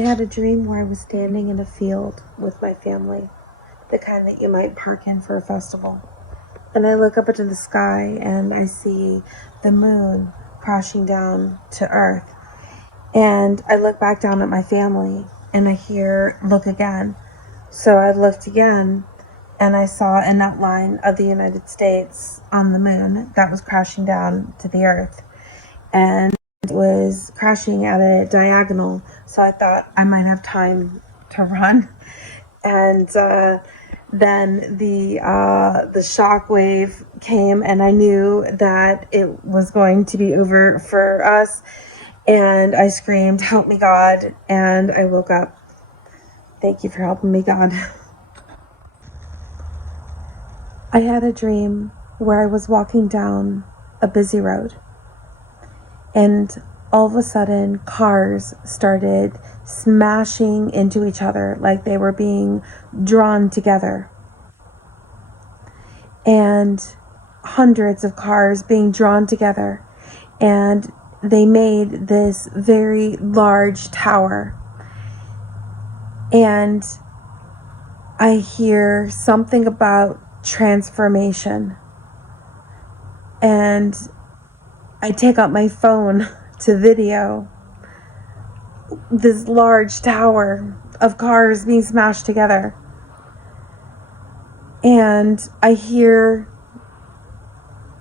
had a dream where I was standing in a field with my family, the kind that you might park in for a festival. And I look up into the sky and I see the moon crashing down to earth. And I look back down at my family and I hear, "Look again." So I looked again and I saw an outline of the United States on the moon that was crashing down to the earth. And it was crashing at a diagonal, so I thought I might have time to run. And then the shock wave came, and I knew that it was going to be over for us. And I screamed, "Help me, God!" And I woke up. Thank you for helping me, God. I had a dream where I was walking down a busy road. And all of a sudden, cars started smashing into each other like they were being drawn together. And hundreds of cars being drawn together. And they made this very large tower. And I hear something about transformation. And I take out my phone to video this large tower of cars being smashed together. And I hear,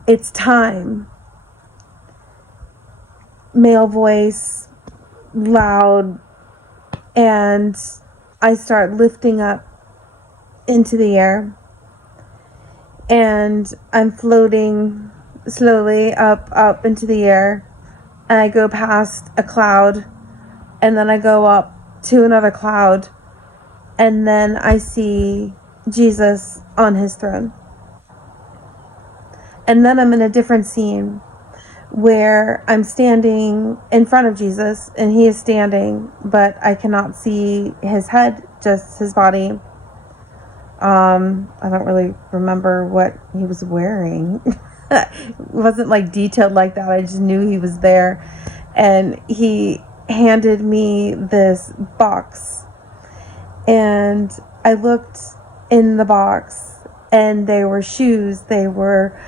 "It's time." Male voice, loud, and I start lifting up into the air. And I'm floating slowly up into the air. And I go past a cloud, and then I go up to another cloud, and then I see Jesus on his throne. And then I'm in a different scene where I'm standing in front of Jesus, and he is standing, but I cannot see his head, just his body. I don't really remember what he was wearing. It wasn't like detailed like that. I just knew he was there. And he handed me this box. And I looked in the box, and they were shoes. They were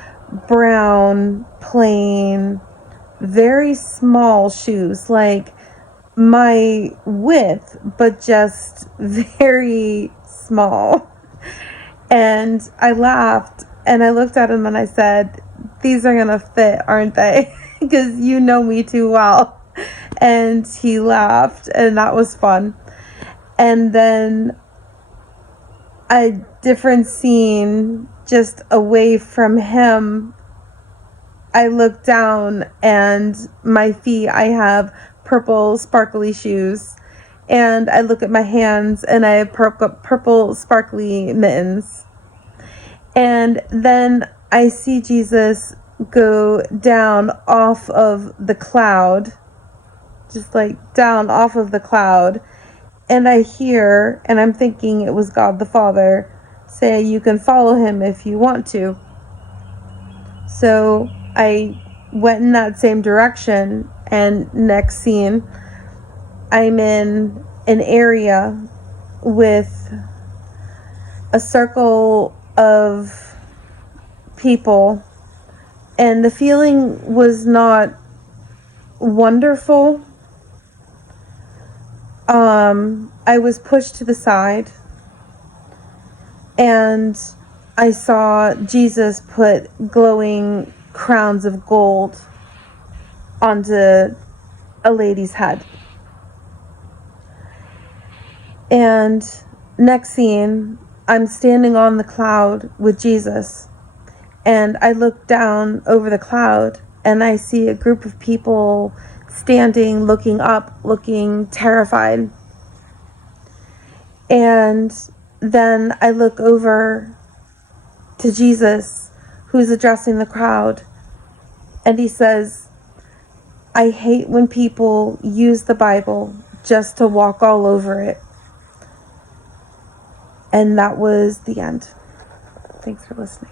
brown, plain, very small shoes, like my width, but just very small. And I laughed, and I looked at him and I said, "These are gonna fit, aren't they? Because you know me too well." And he laughed, and that was fun. And then a different scene, just away from him, I look down, and my feet, I have purple sparkly shoes. And I look at my hands, and I have purple sparkly mittens. And then I see Jesus go down off of the cloud, just like down off of the cloud. And I hear, and I'm thinking it was God the Father, say, "You can follow him if you want to." So I went in that same direction, and next scene, I'm in an area with a circle of people, and the feeling was not wonderful. I was pushed to the side, and I saw Jesus put glowing crowns of gold onto a lady's head. And next scene, I'm standing on the cloud with Jesus, and I look down over the cloud, and I see a group of people standing, looking up, looking terrified. And then I look over to Jesus, who's addressing the crowd, and he says, "I hate when people use the Bible just to walk all over it." And that was the end. Thanks for listening.